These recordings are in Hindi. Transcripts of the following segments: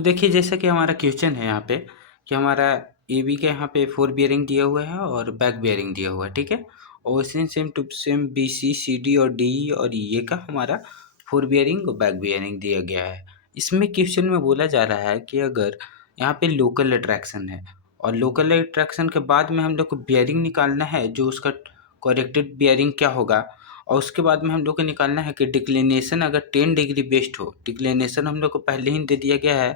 तो देखिए जैसा कि हमारा क्वेश्चन है यहाँ पे कि हमारा ए बी का यहाँ पे 4 बियरिंग दिया हुआ है और बैक बियरिंग दिया हुआ है, ठीक है। और same same to same B C C D और डी और ये का हमारा 4 बियरिंग और बैक बियरिंग दिया गया है। इसमें क्वेश्चन में बोला जा रहा है कि अगर यहाँ पे लोकल अट्रैक्शन है और लोकल अट्रैक्शन के बाद में हम लोग को बियरिंग निकालना है, जो उसका करेक्टेड बियरिंग क्या होगा, और उसके बाद में हम लोग को निकालना है कि डिक्लिनेशन अगर 10 डिग्री वेस्ट हो। डिक्लिनेशन हम लोग को पहले ही दे दिया गया है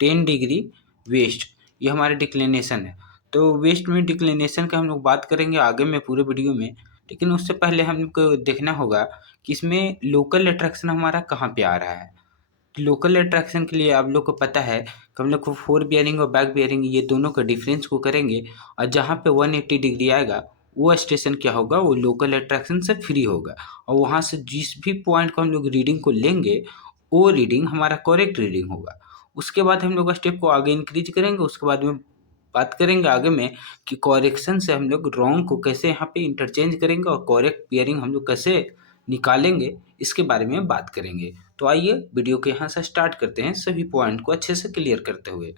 10 डिग्री वेस्ट, ये हमारा डिक्लिनेशन है। तो वेस्ट में डिक्लिनेशन का हम लोग बात करेंगे आगे में पूरे वीडियो में, लेकिन उससे पहले हमको देखना होगा कि इसमें लोकल अट्रैक्शन हमारा कहाँ पे आ रहा है। लोकल अट्रैक्शन के लिए आप लोग को पता है कि हम लोग को 4 बियरिंग और बैक बियरिंग ये दोनों का डिफरेंस को करेंगे, और जहाँ पे 180 डिग्री आएगा वो स्टेशन क्या होगा, वो लोकल अट्रैक्शन से फ्री होगा। और वहाँ से जिस भी पॉइंट को हम लोग रीडिंग को लेंगे वो रीडिंग हमारा करेक्ट रीडिंग होगा। उसके बाद हम लोग स्टेप को आगे इंक्रीज करेंगे। उसके बाद में बात करेंगे आगे में कि करेक्शन से हम लोग रॉन्ग को कैसे यहाँ पे इंटरचेंज करेंगे और करेक्ट बियरिंग हम लोग कैसे निकालेंगे, इसके बारे में बात करेंगे। तो आइए वीडियो के यहाँ से स्टार्ट करते हैं, सभी पॉइंट को अच्छे से क्लियर करते हुए।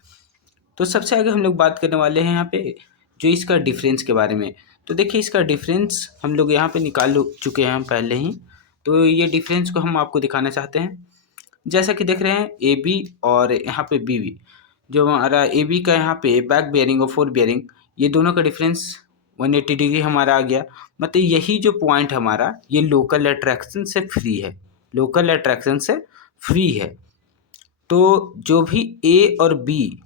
तो सबसे आगे हम लोग बात करने वाले हैं यहाँ पे जो इसका डिफरेंस के बारे में। तो देखिए इसका डिफरेंस हम लोग यहाँ पे निकाल चुके हैं हम पहले ही। तो ये डिफरेंस को हम आपको दिखाना चाहते हैं। जैसा कि देख रहे हैं ए बी और यहाँ पे बी बी, जो हमारा ए बी का यहाँ पे बैक बियरिंग और 4 बियरिंग, ये दोनों का डिफरेंस 180 डिग्री हमारा आ गया। मतलब यही जो पॉइंट हमारा ये लोकल अट्रैक्शन से फ्री है, लोकल अट्रैक्शन से फ्री है। तो जो भी ए और बी,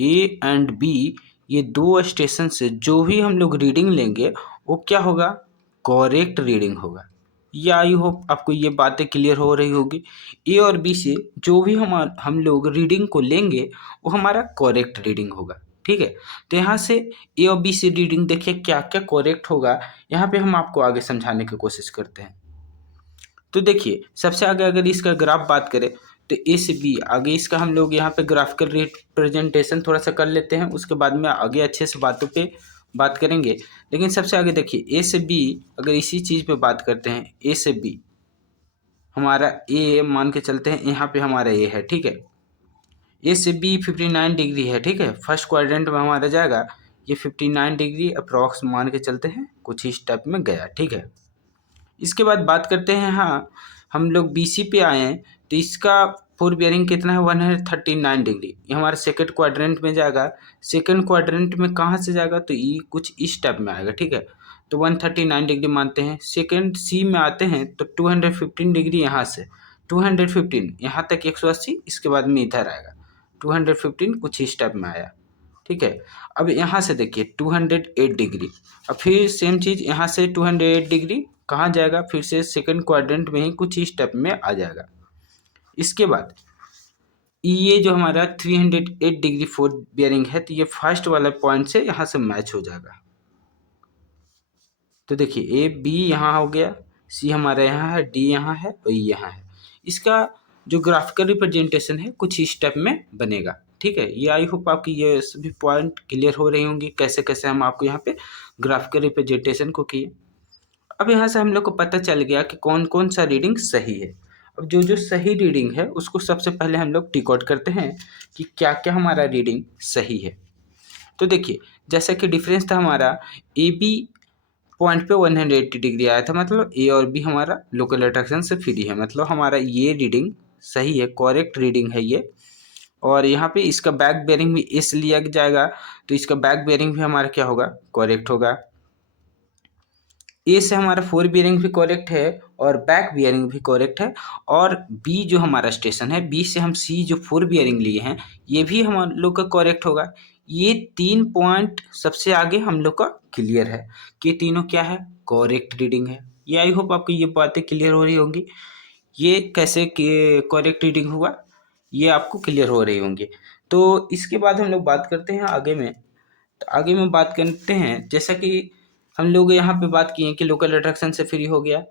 ए एंड बी, ये दो स्टेशन से जो भी हम लोग रीडिंग लेंगे वो क्या होगा, करेक्ट रीडिंग होगा। ये आई होप आपको ये बातें क्लियर हो रही होगी। ए और बी से जो भी हम लोग रीडिंग को लेंगे वो हमारा करेक्ट रीडिंग होगा, ठीक है। तो यहाँ से ए और बी से रीडिंग देखिए क्या क्या करेक्ट होगा, यहाँ पे हम आपको आगे समझाने की कोशिश करते हैं। तो देखिए सबसे आगे अगर इसका ग्राफ बात करें तो ए से बी, आगे इसका हम लोग यहाँ पे ग्राफिकल रिप्रेजेंटेशन थोड़ा सा कर लेते हैं, उसके बाद में आगे अच्छे से बातों पे बात करेंगे। लेकिन सबसे आगे देखिए ए से बी, अगर इसी चीज़ पे बात करते हैं, ए से बी हमारा ए मान के चलते हैं, यहाँ पे हमारा ए है, ठीक है। ए से बी 59 डिग्री है, ठीक है। फर्स्ट क्वाड्रेंट में हमारा जाएगा ये 59 डिग्री अप्रॉक्स मान के चलते हैं, कुछ ही स्टेप में गया, ठीक है। इसके बाद बात करते हैं, हाँ हम लोग बी सी पे आए हैं तो इसका 4 बियरिंग कितना है 139 डिग्री, ये हमारा सेकंड क्वाड्रेंट में जाएगा। सेकंड क्वाड्रेंट में कहाँ से जाएगा, तो ये कुछ इस टाइप में आएगा, ठीक है। तो 139 डिग्री मानते हैं। सेकंड सी में आते हैं तो 215 डिग्री, यहाँ से 215 यहाँ तक 180, इसके बाद में इधर आएगा 215, कुछ इस टाइप में आया, ठीक है। अब यहाँ से देखिए 208 डिग्री, अब फिर सेम चीज़ यहाँ से 208 डिग्री कहाँ जाएगा, फिर से सेकंड क्वाड्रेंट में ही कुछ ही स्टेप में आ जाएगा। इसके बाद ये जो हमारा 308 डिग्री फोर्थ बियरिंग है, तो ये फर्स्ट वाला पॉइंट से यहाँ से मैच हो जाएगा। तो देखिए ए बी यहाँ हो गया, सी हमारा यहाँ है, डी यहाँ है और ई यहाँ है। इसका जो ग्राफिकल रिप्रेजेंटेशन है कुछ इस स्टेप में बनेगा, ठीक है। ये आई होप आपकी ये सभी पॉइंट क्लियर हो रही होंगी, कैसे कैसे हम आपको यहाँ पे ग्राफिकल रिप्रेजेंटेशन को किए। अब यहाँ से हम लोग को पता चल गया कि कौन कौन सा रीडिंग सही है। अब जो जो सही रीडिंग है उसको सबसे पहले हम लोग टिक आउट करते हैं कि क्या क्या हमारा रीडिंग सही है। तो देखिए जैसा कि डिफरेंस था हमारा ए बी पॉइंट पे 180 डिग्री आया था, मतलब ए और बी हमारा लोकल अट्रैक्शन से फ्री है, मतलब हमारा ये रीडिंग सही है, करेक्ट रीडिंग है ये। और यहाँ पे इसका बैक बेयरिंग भी इस लिया जाएगा, तो इसका बैक बेयरिंग भी हमारा क्या होगा, करेक्ट होगा। ए से हमारा 4 बियरिंग भी करेक्ट है और बैक बियरिंग भी करेक्ट है। और बी जो हमारा स्टेशन है, बी से हम सी जो 4 बियरिंग लिए हैं ये भी हम लोग का करेक्ट होगा। ये 3 पॉइंट सबसे आगे हम लोग का क्लियर है कि तीनों क्या है, करेक्ट रीडिंग है। ये आई होप आपको ये बातें क्लियर हो रही होंगी, ये कैसे करेक्ट रीडिंग हुआ ये आपको क्लियर हो रही होंगी। तो इसके बाद हम लोग बात करते हैं आगे में। तो आगे में बात करते हैं, जैसा कि हम लोग यहाँ पे बात किए कि लोकल अट्रैक्शन से फ्री हो गया,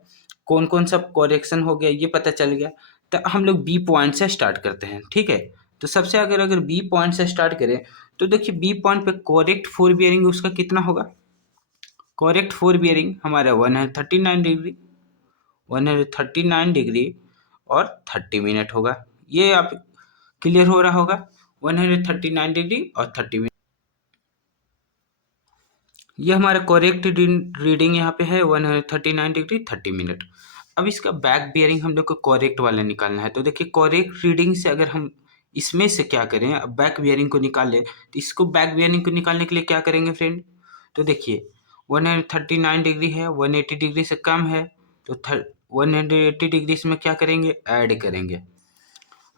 कौन कौन सा करेक्शन हो गया ये पता चल गया। तो हम लोग बी पॉइंट से स्टार्ट करते हैं, ठीक है। तो सबसे अगर बी पॉइंट से स्टार्ट करें तो देखिए बी पॉइंट पे करेक्ट 4 बियरिंग उसका कितना होगा, करेक्ट 4 बियरिंग हमारा 139 डिग्री और 30 मिनट होगा। ये आप क्लियर हो रहा होगा 139 डिग्री और 30 मिनट। ये हमारा करेक्ट रीडिंग यहाँ पे है 139 डिग्री 30 मिनट। अब इसका बैक बियरिंग हम लोग को करेक्ट वाला निकालना है। तो देखिए करेक्ट रीडिंग से अगर हम इसमें से क्या करें, अब बैक बियरिंग को निकालें, तो इसको बैक बियरिंग को निकालने के लिए क्या करेंगे फ्रेंड? तो देखिए 139 डिग्री है, 180 डिग्री से कम है, तो 180 डिग्री इसमें क्या करेंगे? ऐड करेंगे।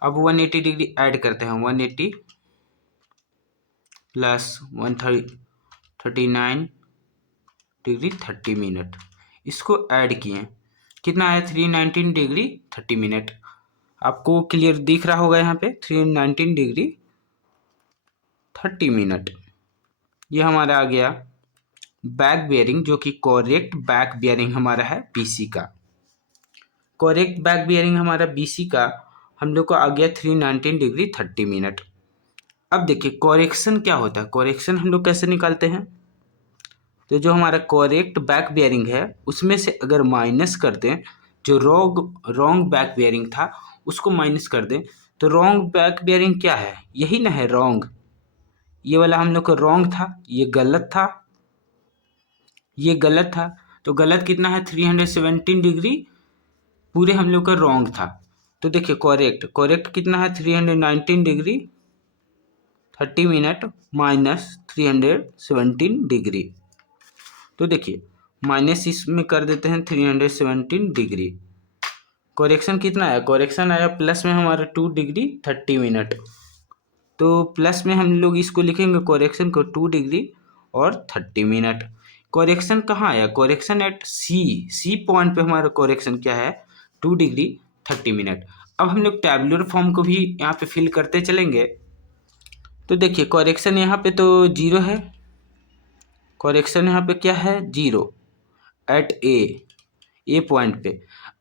अब 180 डिग्री ऐड करते हैं, 180 प्लस 139 डिग्री 30 मिनट, इसको ऐड किए, कितना आया? 319 डिग्री 30 मिनट। आपको क्लियर दिख रहा होगा यहाँ पे 319 डिग्री 30 मिनट। ये हमारा आ गया बैक बियरिंग, जो कि करेक्ट बैक बियरिंग हमारा है बीसी का। करेक्ट बैक बियरिंग हमारा बीसी का हम लोग को आ गया 319 डिग्री 30 मिनट। अब देखिए करेक्शन क्या होता है, करेक्शन हम लोग कैसे निकालते हैं? तो जो हमारा करेक्ट बैक बियरिंग है उसमें से अगर माइनस कर दें, जो रॉन्ग बैक बियरिंग था उसको माइनस कर दें, तो रॉन्ग बैक बियरिंग क्या है? यही ना है रॉन्ग। ये वाला हम लोग को रॉन्ग था, ये गलत था, ये गलत था। तो गलत कितना है? 317 डिग्री पूरे हम लोग का रॉन्ग था। तो देखिए करेक्ट कितना है? 319 डिग्री 30 मिनट माइनस 317 डिग्री। तो देखिए माइनस इसमें कर देते हैं 317 डिग्री। करेक्शन कितना आया? करेक्शन आया प्लस में हमारा 2 डिग्री 30 मिनट। तो प्लस में हम लोग इसको लिखेंगे करेक्शन को 2 डिग्री और 30 मिनट। करेक्शन कहाँ आया? करेक्शन एट सी पॉइंट पे हमारा करेक्शन क्या है? 2 डिग्री 30 मिनट। अब हम लोग टैबुलर फॉर्म को भी यहाँ पे फिल करते चलेंगे। तो देखिए करेक्शन यहाँ पे तो 0 है, करेक्शन यहाँ पे क्या है? 0 एट ए पॉइंट पे।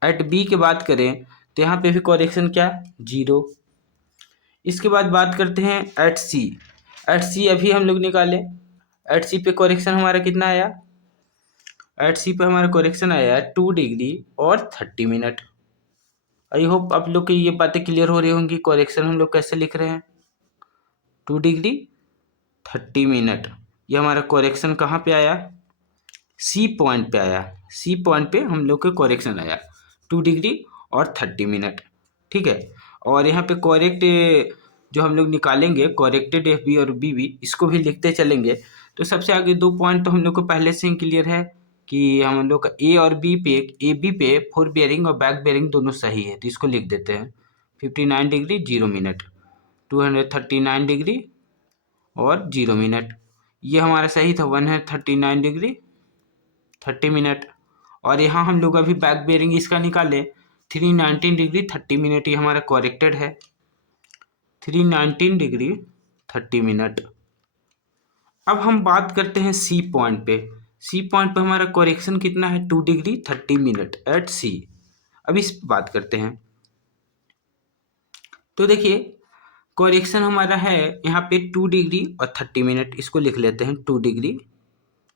एट बी की बात करें तो यहाँ पे भी करेक्शन क्या? 0। इसके बाद बात करते हैं एट सी। एट सी अभी हम लोग निकाले, एट सी पे करेक्शन हमारा कितना आया? एट सी पे हमारा करेक्शन आया 2 डिग्री और 30 मिनट। आई होप आप लोग की ये बातें क्लियर हो रही होंगी, करेक्शन हम लोग कैसे लिख रहे हैं। 2 डिग्री 30 मिनट, ये हमारा करेक्शन कहाँ पे आया? सी पॉइंट पे आया। सी पॉइंट पे हम लोग का करेक्शन आया 2 डिग्री और 30 मिनट। ठीक है, और यहाँ पे करेक्ट जो हम लोग निकालेंगे करेक्टेड एफ बी और बी बी, इसको भी लिखते चलेंगे। तो सबसे आगे 2 पॉइंट तो हम लोग को पहले से ही क्लियर है कि हम लोग का ए और बी पे, ए बी पे फोर बियरिंग और बैक बियरिंग दोनों सही है, तो इसको लिख देते हैं 59 डिग्री 0 मिनट, 239 डिग्री और 0 मिनट। ये हमारा सही था 139 डिग्री 30 मिनट। और यहाँ हम लोग अभी बैक बियरिंग इसका निकाले 319 डिग्री 30 मिनट, ये हमारा करेक्टेड है 319 डिग्री 30 मिनट। अब हम बात करते हैं सी पॉइंट पे। सी पॉइंट पे हमारा करेक्शन कितना है? 2 डिग्री 30 मिनट एट सी। अब इस पे बात करते हैं। तो देखिए करेक्शन हमारा है यहाँ पे 2 डिग्री और 30 मिनट, इसको लिख लेते हैं 2 डिग्री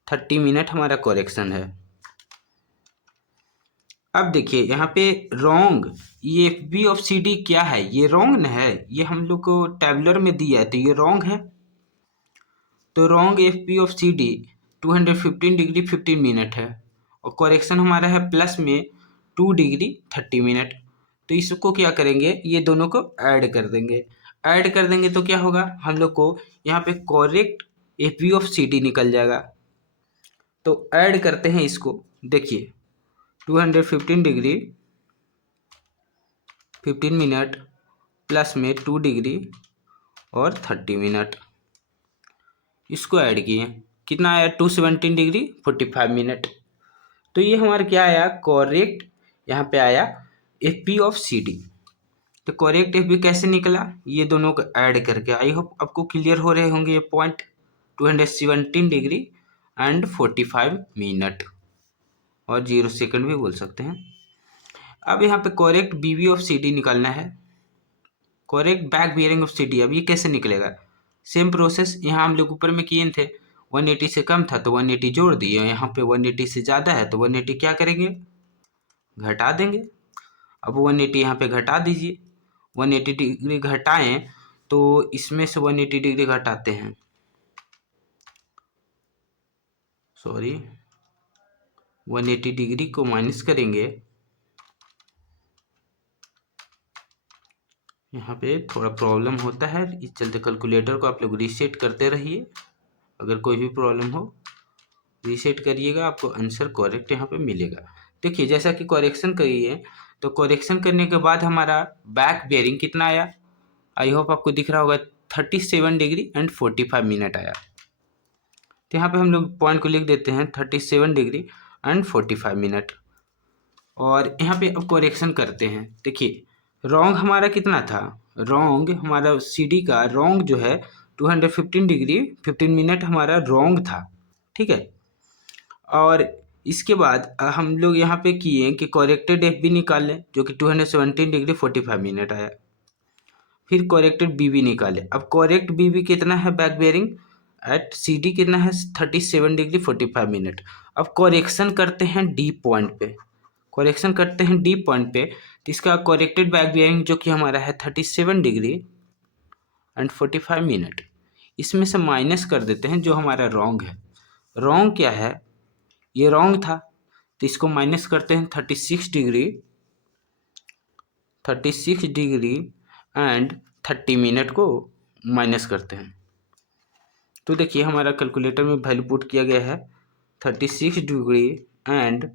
30 मिनट हमारा करेक्शन है। अब देखिए यहाँ पे रॉन्ग, ये F B of C D क्या है? ये रॉन्ग न है, ये हम लोग को टैबुलर में दिया है तो ये रॉन्ग है। तो wrong F B of C D 215 degree 15 minute है, और करेक्शन हमारा है प्लस में 2 डिग्री 30 मिनट। तो इसको क्या करेंगे? ये दोनों को ऐड कर देंगे। ऐड कर देंगे तो क्या होगा? हम लोग को यहाँ पे correct F B of C D निकल जाएगा। तो ऐड करते हैं इसको, देखिए 215 डिग्री 15 मिनट प्लस में 2 डिग्री और 30 मिनट, इसको ऐड किए, कितना आया? 217 डिग्री 45 मिनट। तो ये हमारा क्या आया? करेक्ट यहाँ पे आया F P of C D. तो करेक्ट एफ पी कैसे निकला? ये दोनों को ऐड करके। आई होप आपको क्लियर हो रहे होंगे ये पॉइंट। 217 डिग्री एंड 45 मिनट और 0 सेकंड भी बोल सकते हैं। अब यहाँ पे correct B B of C D निकालना है, correct back bearing of C D. अब ये कैसे निकलेगा? सेम प्रोसेस यहाँ हम लोग ऊपर में किए थे, 180 से कम था तो 180 जोड़ दिए, यहाँ पे 180 से ज़्यादा है तो 180 क्या करेंगे? घटा देंगे। अब 180 यहाँ पे घटा दीजिए, 180 डिग्री घटाएं तो इसमें से 180 डिग्री घटाते हैं, सॉरी 180 डिग्री को माइनस करेंगे। यहाँ पे थोड़ा प्रॉब्लम होता है, इस चलते कैलकुलेटर को आप लोग रीसेट करते रहिए। अगर कोई भी प्रॉब्लम हो रीसेट करिएगा, आपको आंसर करेक्ट यहाँ पे मिलेगा। देखिए जैसा कि करेक्शन करिए, तो करेक्शन करने के बाद हमारा बैक बेयरिंग कितना आया, आई होप आपको दिख रहा होगा 37 डिग्री एंड 45 मिनट आया। तो यहाँ पे हम लोग पॉइंट को लिख देते हैं 37 डिग्री एंड 45 मिनट। और यहाँ पे अब करेक्शन करते हैं। देखिए रॉन्ग हमारा कितना था, रॉन्ग हमारा CD का रॉन्ग जो है 215 डिग्री 15 मिनट हमारा रॉन्ग था, ठीक है। और इसके बाद हम लोग यहाँ पे किए कि करेक्टेड FB निकाल लें, जो कि 217 डिग्री 45 मिनट आया। फिर करेक्टेड BB निकाले। अब करेक्ट BB कितना है बैक बेयरिंग एट CD कितना है 37 डिग्री 45 मिनट। अब करेक्शन करते हैं D पॉइंट पे, करेक्शन करते हैं D पॉइंट पे, तो इसका करेक्टेड बैक बेयरिंग जो कि हमारा है 37 डिग्री एंड 45 मिनट, इसमें से माइनस कर देते हैं जो हमारा रॉन्ग है। रॉन्ग क्या है, ये रॉन्ग था, तो इसको माइनस करते हैं 36 डिग्री एंड 30 मिनट को माइनस करते हैं। तो देखिए हमारा कैलकुलेटर में वैल्यू पुट किया गया है 36 डिग्री एंड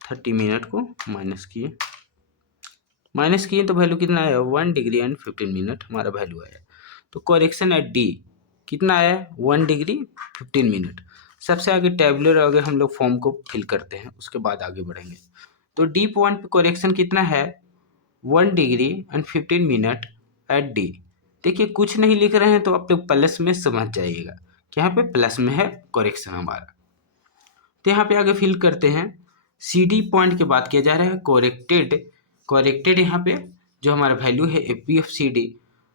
30 मिनट को माइनस किए तो वैल्यू कितना आया 1 डिग्री एंड 15 मिनट हमारा वैल्यू आया। तो करेक्शन एट D कितना आया 1 डिग्री 15 मिनट। सबसे आगे टेबुलर आगे हम लोग फॉर्म को फिल करते हैं, उसके बाद आगे बढ़ेंगे। तो D पॉइंट पे करेक्शन कितना है 1 degree and 15 minute at D। देखिए कुछ नहीं लिख रहे हैं तो आप लोग प्लस में समझ जाइएगा कि यहाँ पे प्लस में है करेक्शन हमारा। तो यहाँ पे आगे फिल करते हैं। CD पॉइंट की बात किया जा रहा है, करेक्टेड यहाँ पे जो हमारा वैल्यू है FB ऑफ CD,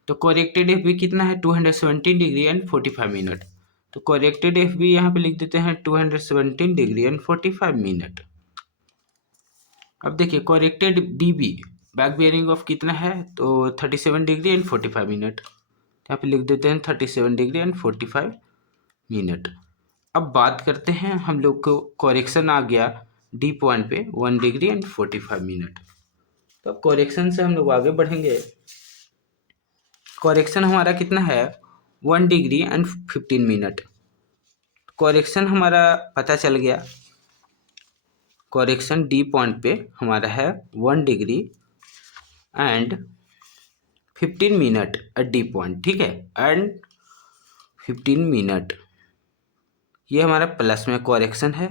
तो करेक्टेड FB कितना है 217 डिग्री एंड 45 मिनट। तो करेक्टेड FB यहाँ पे लिख देते हैं 217 डिग्री एंड 45 मिनट। अब देखिए corrected BB back bearing of कितना है, तो 37 डिग्री एंड 45 मिनट, यहाँ पे लिख देते हैं 37 डिग्री एंड 45 मिनट। अब बात करते हैं, हम लोग को करेक्शन आ गया D पॉइंट पे 1 डिग्री एंड 45 मिनट। तो अब करेक्शन से हम लोग आगे बढ़ेंगे। करेक्शन हमारा कितना है 1 डिग्री एंड 15 मिनट। करेक्शन हमारा पता चल गया, करेक्शन D पॉइंट पे हमारा है 1 degree and 15 minute at D point, ठीक है, एंड 15 मिनट ये हमारा प्लस में करेक्शन है।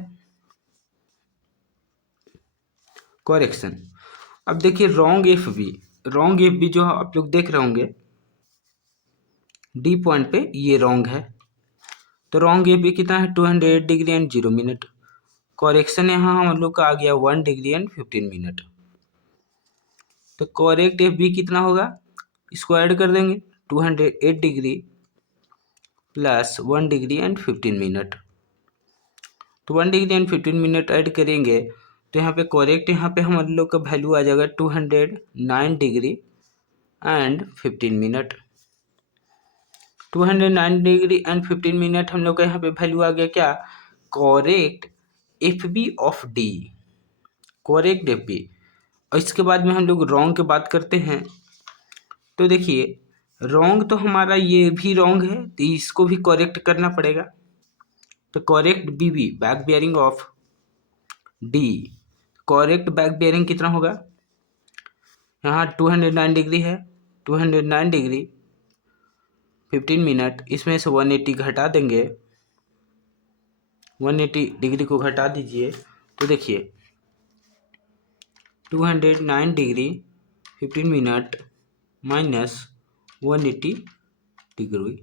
करेक्शन अब देखिए रॉन्ग FB जो आप लोग देख रहे होंगे D पॉइंट पे ये रॉन्ग है, तो रॉन्ग FB कितना है 208 डिग्री एंड 0 मिनट। करेक्शन यहाँ हम लोग का आ गया 1 डिग्री एंड 15 मिनट। तो करेक्ट FB कितना होगा, इसको ऐड कर देंगे 208 degree plus 1 degree and 15 minute. तो 1 डिग्री एंड 15 मिनट ऐड करेंगे तो यहाँ पे करेक्ट यहाँ पे हम लोग का वैल्यू आ जाएगा 209 degree and 15 minute. 209 degree and 15 minute हम लोग का यहाँ पे वैल्यू आ गया क्या, correct FB of D, correct FB। और इसके बाद में हम लोग रॉन्ग की बात करते हैं। तो देखिए रॉन्ग तो हमारा ये भी रॉन्ग है, तो इसको भी करेक्ट करना पड़ेगा। तो correct BB back bearing of D, correct back bearing कितना होगा, यहाँ 209 डिग्री है, 209 डिग्री 15 मिनट, इसमें से 180 घटा देंगे, 180 डिग्री को घटा दीजिए तो देखिए 209 डिग्री 15 मिनट माइनस 180 डिग्री,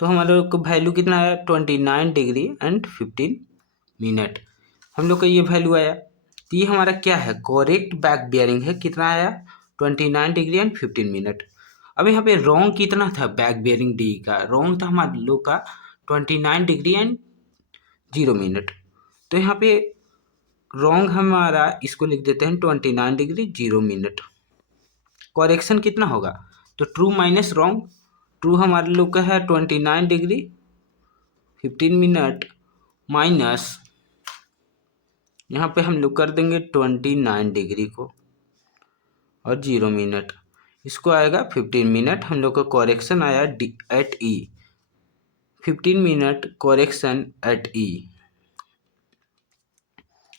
तो हमारे को वैल्यू कितना आया 29 डिग्री एंड 15 मिनट हम लोग का ये वैल्यू आया। तो ये हमारा क्या है करेक्ट बैक बेयरिंग है, कितना आया 29 डिग्री एंड 15 मिनट। अब यहाँ पे रॉन्ग कितना था बैक बेयरिंग D का, रॉन्ग था हमारे लोग का 29 डिग्री एंड 0 मिनट। तो यहाँ पे रॉन्ग हमारा इसको लिख देते हैं 29 डिग्री 0 मिनट। करेक्शन कितना होगा, तो ट्रू माइनस रॉन्ग, ट्रू हमारे लोग का है 29 डिग्री 15 मिनट माइनस यहाँ पे हम लोग कर देंगे 29 डिग्री को और 0 मिनट, इसको आएगा 15 मिनट। हम लोग का करेक्शन आया एट ई, 15 मिनट करेक्शन एट ई।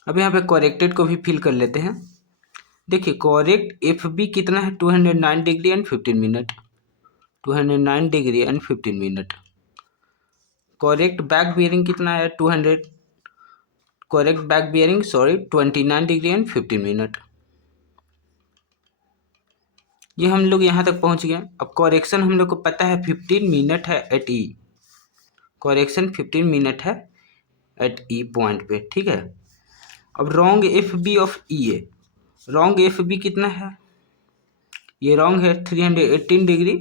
अब यहाँ पे करेक्टेड को भी फिल कर लेते हैं। देखिए करेक्ट एफ बी कितना है 209 degree and 15 minute, 209 degree and 15 minute. Correct back bearing कितना है 200, correct back bearing sorry 29 degree and 15 minute. ये हम लोग यहाँ तक पहुँच गए। अब करेक्शन हम लोग को पता है 15 मिनट है एट ई, करेक्शन 15 मिनट है एट ई पॉइंट पे, ठीक है। अब रॉन्ग एफ बी ऑफ ई है, रॉन्ग एफ बी कितना है, ये रॉन्ग है 318 डिग्री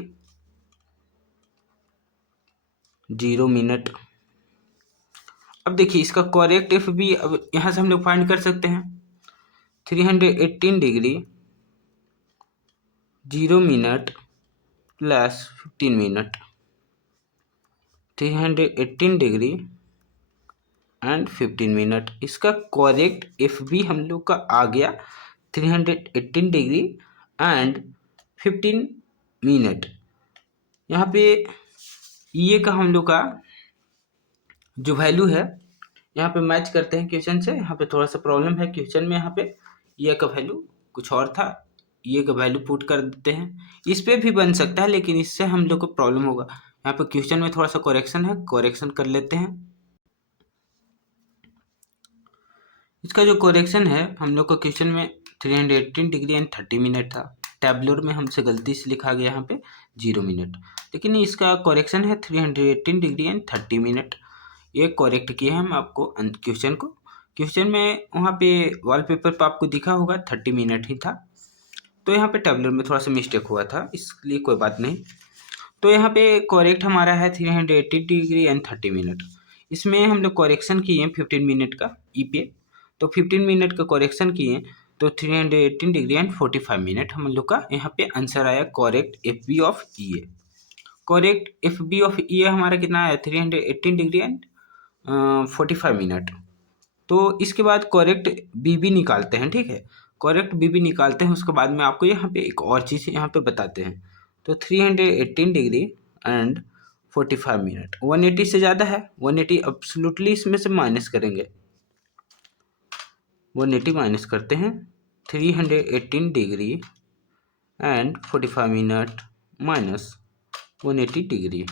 0 मिनट। अब देखिए इसका करेक्ट एफ बी अब यहाँ से हम लोग फाइंड कर सकते हैं 318 degree 0 minute plus 15 minute, 318 degree and 15 minute. इसका करेक्ट एफ बी हम लोग का आ गया 318 डिग्री एंड 15 मिनट। यहाँ पे ये का हम लोग का जो वैल्यू है यहाँ पे मैच करते हैं क्वेश्चन से। यहाँ पे थोड़ा सा प्रॉब्लम है क्वेश्चन में, यहाँ पे ये का वैल्यू कुछ और था, ये का वैल्यू पुट कर देते हैं। इस पे भी बन सकता है लेकिन इससे हम लोग को प्रॉब्लम होगा। यहाँ पे क्वेश्चन में थोड़ा सा करेक्शन है, करेक्शन कर लेते हैं। इसका जो करेक्शन है हम लोग को क्वेश्चन में 318 डिग्री एंड 30 मिनट था, टैबलर में हमसे गलती से लिखा गया यहाँ पे 0 मिनट, लेकिन इसका करेक्शन है 318 डिग्री एंड 30 मिनट। ये करेक्ट किए हम आपको क्वेश्चन को। क्वेश्चन में वहाँ पे वॉलपेपर पर आपको दिखा होगा 30 मिनट ही था, तो यहाँ पे टैबलर में थोड़ा सा मिस्टेक हुआ था, इसलिए कोई बात नहीं। तो यहाँ पे करेक्ट हमारा है 380 डिग्री एंड 30 मिनट। इसमें हम लोग करेक्शन किए 15 मिनट का ई पे, तो 15 मिनट का करेक्शन किए तो 318 डिग्री एंड 45 मिनट हम लोग का यहाँ पे आंसर आया correct F B of E A. Correct F B of E A हमारा कितना आया 318 डिग्री एंड 45 मिनट। तो इसके बाद करेक्ट बी बी निकालते हैं, ठीक है। करेक्ट बी बी निकालते हैं, उसके बाद में आपको यहाँ पे एक और चीज़ यहाँ पे बताते हैं। तो 318 डिग्री एंड 45 मिनट 180 से ज़्यादा है, 180 एब्सोल्युटली इसमें से माइनस करेंगे, 180 माइनस करते हैं 318 degree and 45 minute minus 180 degree.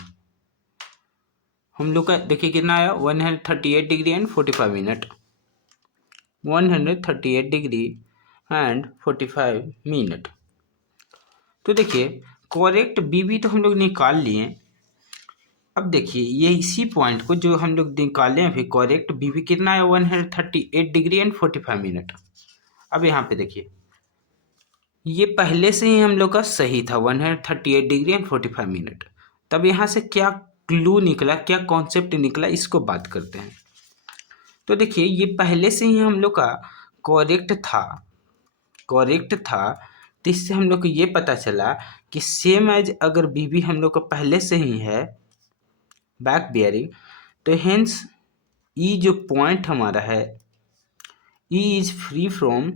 हम लोग का देखिए कितना आया 138 degree and 45 minute, 138 degree and 45 minute. तो देखिए करेक्ट बी बी तो हम लोग निकाल लिए। अब देखिए ये इसी पॉइंट को जो हम लोग निकाले हैं, फिर करेक्ट बी बी कितना है 138 डिग्री एंड 45 मिनट। अब यहाँ पे देखिए ये पहले से ही हम लोग का सही था 138 डिग्री एंड 45 मिनट। तब यहाँ से क्या क्लू निकला, क्या कॉन्सेप्ट निकला, इसको बात करते हैं। तो देखिए ये पहले से ही हम लोग का करेक्ट था, करेक्ट था, तो इससे हम लोग को ये पता चला कि सेम एज अगर बी बी हम लोग का पहले से ही है बैक बियरिंग, तो हेंस ई जो पॉइंट हमारा है E is free from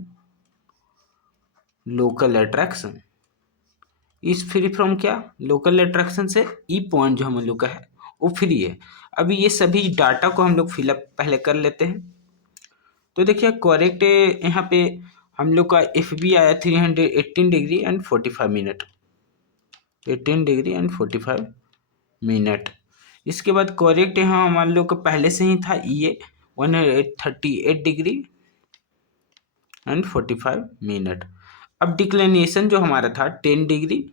local attraction, is free from क्या लोकल अट्रैक्शन से ई पॉइंट जो हम लोग का है वो फ्री है। अभी ये सभी डाटा को हम लोग फिलअप पहले कर लेते हैं। तो देखिए करेक्ट यहाँ पे हम लोग का एफ बी आया 318 degree and 45 minute, 18 degree and 45 minute. इसके बाद करेक्ट यहाँ हमारे लोग का पहले से ही था ई ए 138 डिग्री एंड 45 मिनट। अब डिक्लिनेशन जो हमारा था 10 डिग्री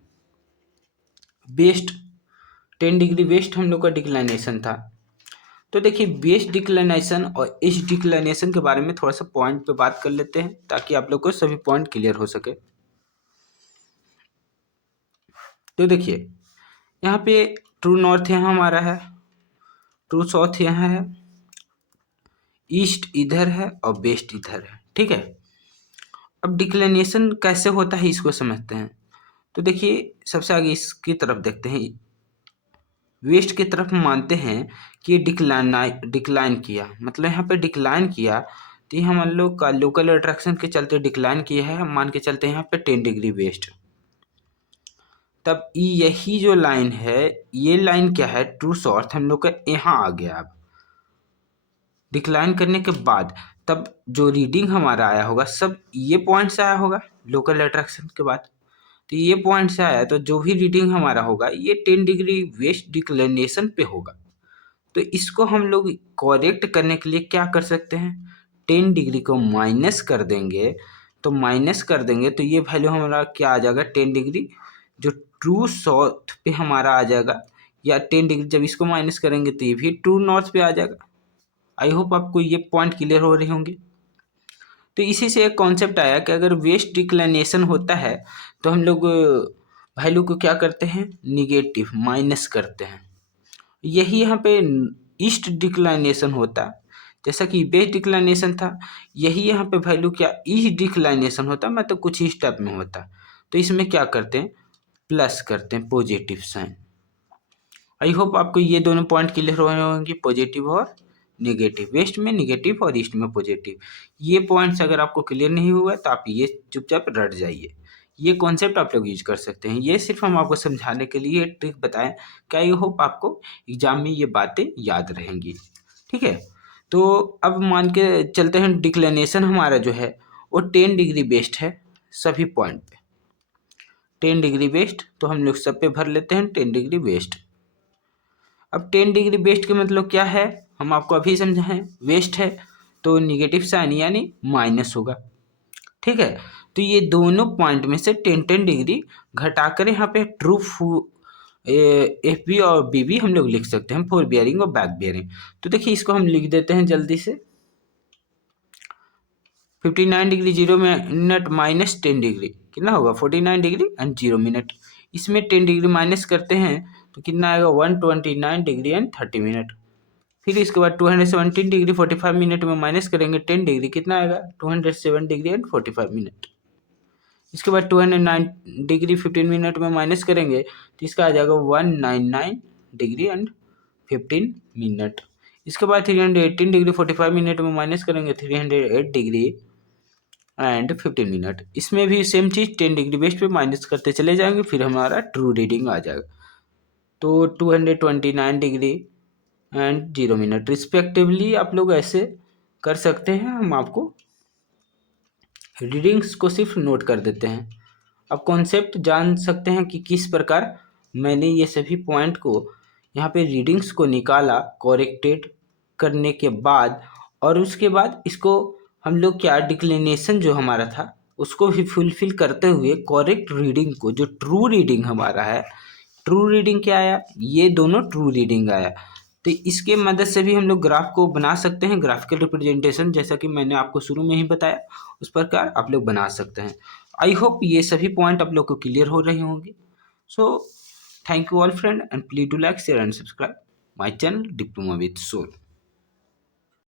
वेस्ट, 10 डिग्री वेस्ट हम लोग का डिक्लिनेशन था। तो देखिए वेस्ट डिक्लिनेशन और ईस्ट डिक्लिनेशन के बारे में थोड़ा सा पॉइंट पे बात कर लेते हैं ताकि आप लोग को सभी पॉइंट क्लियर हो सके। तो देखिए यहाँ पे ट्रू नॉर्थ यहाँ हमारा है, ट्रू साउथ यहाँ है, ईस्ट इधर है और वेस्ट इधर है, ठीक है। अब डिक्लिनेशन कैसे होता है इसको समझते हैं। तो देखिए सबसे आगे इसकी तरफ देखते हैं, वेस्ट की तरफ मानते हैं कि डिक्लाइन किया, मतलब यहाँ पे डिक्लाइन किया, तो ये हम लोग का लोकल अट्रैक्शन के चलते डिक्लाइन किया है, हम मान के चलते हैं यहाँ पे 10 डिग्री वेस्ट। तब यही जो लाइन है, ये लाइन क्या है, ट्रू नॉर्थ हम लोग का यहाँ आ गया। अब डिक्लाइन करने के बाद तब जो रीडिंग हमारा आया होगा सब ये पॉइंट से आया होगा लोकल अट्रैक्शन के बाद, तो ये पॉइंट से आया, तो जो भी रीडिंग हमारा होगा ये 10 डिग्री वेस्ट डिक्लिनेशन पे होगा। तो इसको हम लोग करेक्ट करने के लिए क्या कर सकते हैं, 10 डिग्री को माइनस कर देंगे, तो माइनस कर देंगे तो ये वैल्यू हमारा क्या आ जाएगा, 10 डिग्री जो ट्रू साउथ पे हमारा आ जाएगा, या 10 डिग्री जब इसको माइनस करेंगे तो ये भी ट्रू नॉर्थ पे आ जाएगा। आई होप आपको ये पॉइंट क्लियर हो रहे होंगे। तो इसी से एक कॉन्सेप्ट आया कि अगर वेस्ट डिक्लिनेशन होता है तो हम लोग वैल्यू को क्या करते हैं, निगेटिव माइनस करते हैं। यही यहाँ पे ईस्ट डिक्लाइनेशन होता, जैसा कि वेस्ट डिक्लाइनेशन था, यही यहाँ पे वैल्यू क्या ईस्ट डिक्लाइनेशन होता, मतलब कुछ इस टाइप में होता। तो इसमें क्या करते हैं, प्लस करते हैं, पॉजिटिव साइन। आई होप आपको ये दोनों पॉइंट क्लियर हो रहे होंगे, पॉजिटिव और नेगेटिव, वेस्ट में नेगेटिव और ईस्ट में पॉजिटिव। ये पॉइंट्स अगर आपको क्लियर नहीं हुआ तो आप ये चुपचाप रट जाइए। ये कॉन्सेप्ट आप लोग यूज कर सकते हैं, ये सिर्फ हम आपको समझाने के लिए ट्रिक बताएं, क्या आई होप आपको एग्जाम में ये बातें याद रहेंगी। ठीक है, तो अब मान के चलते हैं डिक्लिनेशन हमारा जो है वो 10 डिग्री वेस्ट है सभी पॉइंट पे, 10 डिग्री वेस्ट, तो हम लोग सब पे भर लेते हैं 10 डिग्री वेस्ट। अब 10 डिग्री वेस्ट का मतलब क्या है, हम आपको अभी समझाएं, वेस्ट है तो निगेटिव साइन यानी माइनस होगा। ठीक है, तो ये दोनों पॉइंट में से 10 डिग्री घटाकर यहाँ पे ट्रू एफ बी और बी बी हम लोग लिख सकते हैं, फोर बियरिंग और बैक बियरिंग। तो देखिए इसको हम लिख देते हैं जल्दी से, 59 डिग्री 0 मिनट माइनस 10 डिग्री कितना होगा, 49 डिग्री एंड 0 मिनट। इसमें 10 डिग्री माइनस करते हैं तो कितना आएगा, 129 डिग्री एंड 30 मिनट। फिर इसके बाद 217 डिग्री 45 मिनट में माइनस करेंगे 10 डिग्री, कितना आएगा, 207 डिग्री एंड 45 मिनट। इसके बाद 209 डिग्री 15 मिनट में माइनस करेंगे तो इसका आ जाएगा 199 डिग्री एंड 15 मिनट। इसके बाद 318 डिग्री 45 मिनट में माइनस करेंगे 308 डिग्री एंड 15 मिनट। इसमें भी सेम चीज़ 10 डिग्री वेस्ट पे माइनस करते चले जाएंगे, फिर हमारा ट्रू रीडिंग आ जाएगा। तो 229 डिग्री एंड 0 मिनट रिस्पेक्टिवली आप लोग ऐसे कर सकते हैं, हम आपको रीडिंग्स को सिर्फ नोट कर देते हैं। अब कॉन्सेप्ट जान सकते हैं कि किस प्रकार मैंने ये सभी पॉइंट को यहाँ पे रीडिंग्स को निकाला करेक्टेड करने के बाद, और उसके बाद इसको हम लोग क्या डिक्लिनेशन जो हमारा था उसको भी फुलफिल करते हुए करेक्ट रीडिंग को, जो ट्रू रीडिंग हमारा है, ट्रू रीडिंग क्या आया, ये दोनों ट्रू रीडिंग आया। तो इसके मदद से भी हम लोग ग्राफ को बना सकते हैं, ग्राफिकल रिप्रेजेंटेशन, जैसा कि मैंने आपको शुरू में ही बताया उस प्रकार आप लोग बना सकते हैं। आई होप ये सभी पॉइंट आप लोग को क्लियर हो रहे होंगे। So thank you all friend and please do like share and subscribe my channel diploma with soul.